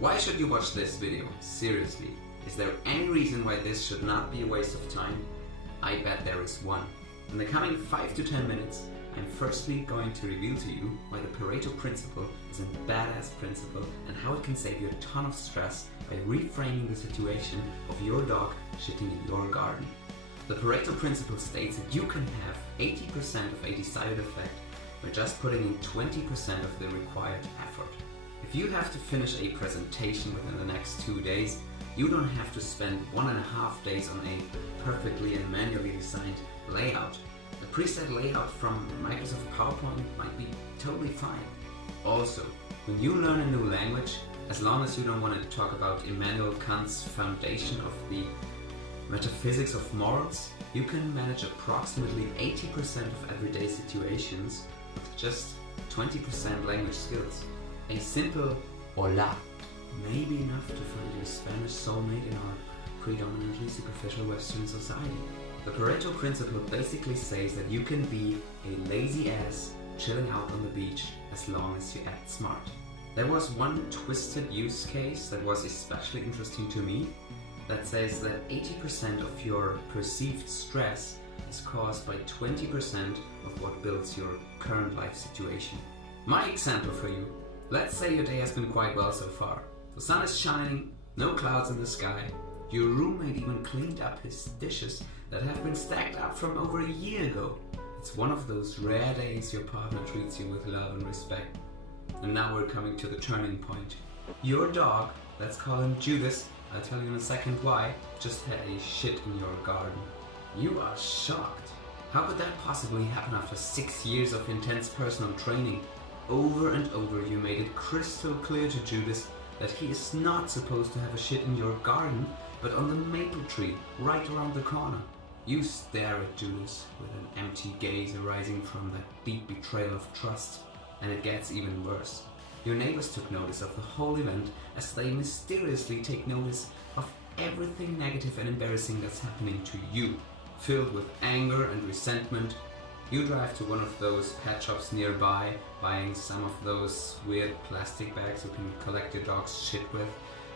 Why should you watch this video? Seriously, is there any reason why this should not be a waste of time? I bet there is one. In the coming 5 to 10 minutes, I'm firstly going to reveal to you why the Pareto Principle is a badass principle and how it can save you a ton of stress by reframing the situation of your dog shitting in your garden. The Pareto Principle states that you can have 80% of a desired effect by just putting in 20% of the required effort. If you have to finish a presentation within the next 2 days, you don't have to spend 1.5 days on a perfectly and manually designed layout. The preset layout from Microsoft PowerPoint might be totally fine. Also, when you learn a new language, as long as you don't want to talk about Immanuel Kant's foundation of the metaphysics of morals, you can manage approximately 80% of everyday situations with just 20% language skills. A simple hola may be enough to find your Spanish soulmate in our predominantly superficial Western society. The Pareto Principle basically says that you can be a lazy ass chilling out on the beach as long as you act smart. There was one twisted use case that was especially interesting to me that says that 80% of your perceived stress is caused by 20% of what builds your current life situation. My example for you: let's say your day has been quite well so far. The sun is shining, no clouds in the sky. Your roommate even cleaned up his dishes that have been stacked up from over a year ago. It's one of those rare days your partner treats you with love and respect. And now we're coming to the turning point. Your dog, let's call him Judas, I'll tell you in a second why, just had a shit in your garden. You are shocked. How could that possibly happen after 6 years of intense personal training? Over and over you made it crystal clear to Judas that he is not supposed to have a shit in your garden, but on the maple tree right around the corner. You stare at Judas with an empty gaze arising from that deep betrayal of trust. And it gets even worse. Your neighbors took notice of the whole event as they mysteriously take notice of everything negative and embarrassing that's happening to you. Filled with anger and resentment, you drive to one of those pet shops nearby, buying some of those weird plastic bags you can collect your dog's shit with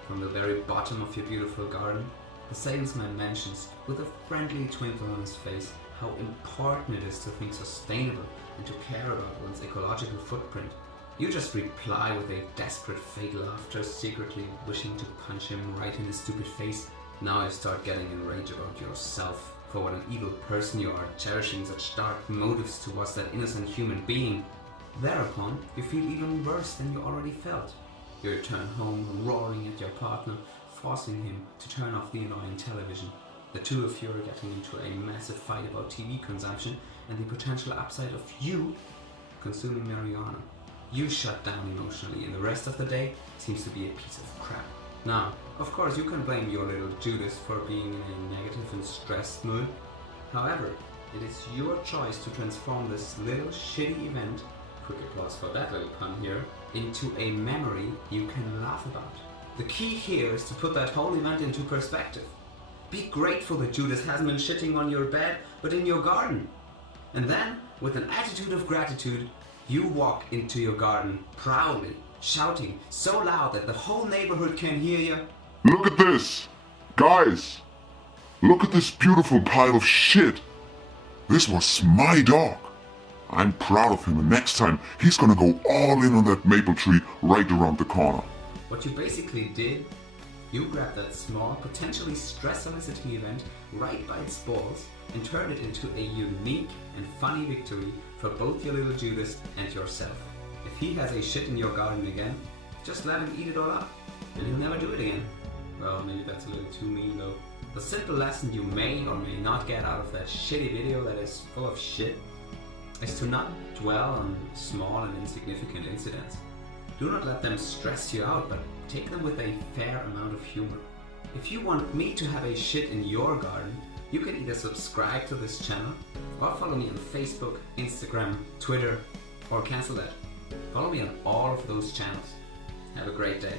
from the very bottom of your beautiful garden. The salesman mentions, with a friendly twinkle on his face, how important it is to think sustainable and to care about one's ecological footprint. You just reply with a desperate fake laughter, secretly wishing to punch him right in his stupid face. Now you start getting enraged about yourself for what an evil person you are, cherishing such dark motives towards that innocent human being. Thereupon, you feel even worse than you already felt. You return home roaring at your partner, forcing him to turn off the annoying television. The two of you are getting into a massive fight about TV consumption and the potential upside of you consuming marijuana. You shut down emotionally and the rest of the day seems to be a piece of crap. Now, of course you can blame your little Judas for being in a negative and stressed mood. However, it is your choice to transform this little shitty event, quick applause for that little pun here, into a memory you can laugh about. The key here is to put that whole event into perspective. Be grateful that Judas hasn't been shitting on your bed, but in your garden. And then, with an attitude of gratitude, you walk into your garden proudly, shouting so loud that the whole neighborhood can hear you. Look at this! Guys! Look at this beautiful pile of shit! This was my dog! I'm proud of him, and next time he's gonna go all in on that maple tree right around the corner. What you basically did, you grabbed that small, potentially stress-eliciting event right by its balls and turned it into a unique and funny victory for both your little Judas and yourself. If he has a shit in your garden again, just let him eat it all up, and he'll never do it again. Well, maybe that's a little too mean though. The simple lesson you may or may not get out of that shitty video that is full of shit is to not dwell on small and insignificant incidents. Do not let them stress you out, but take them with a fair amount of humor. If you want me to have a shit in your garden, you can either subscribe to this channel or follow me on Facebook, Instagram, Twitter, or cancel that. Follow me on all of those channels. Have a great day.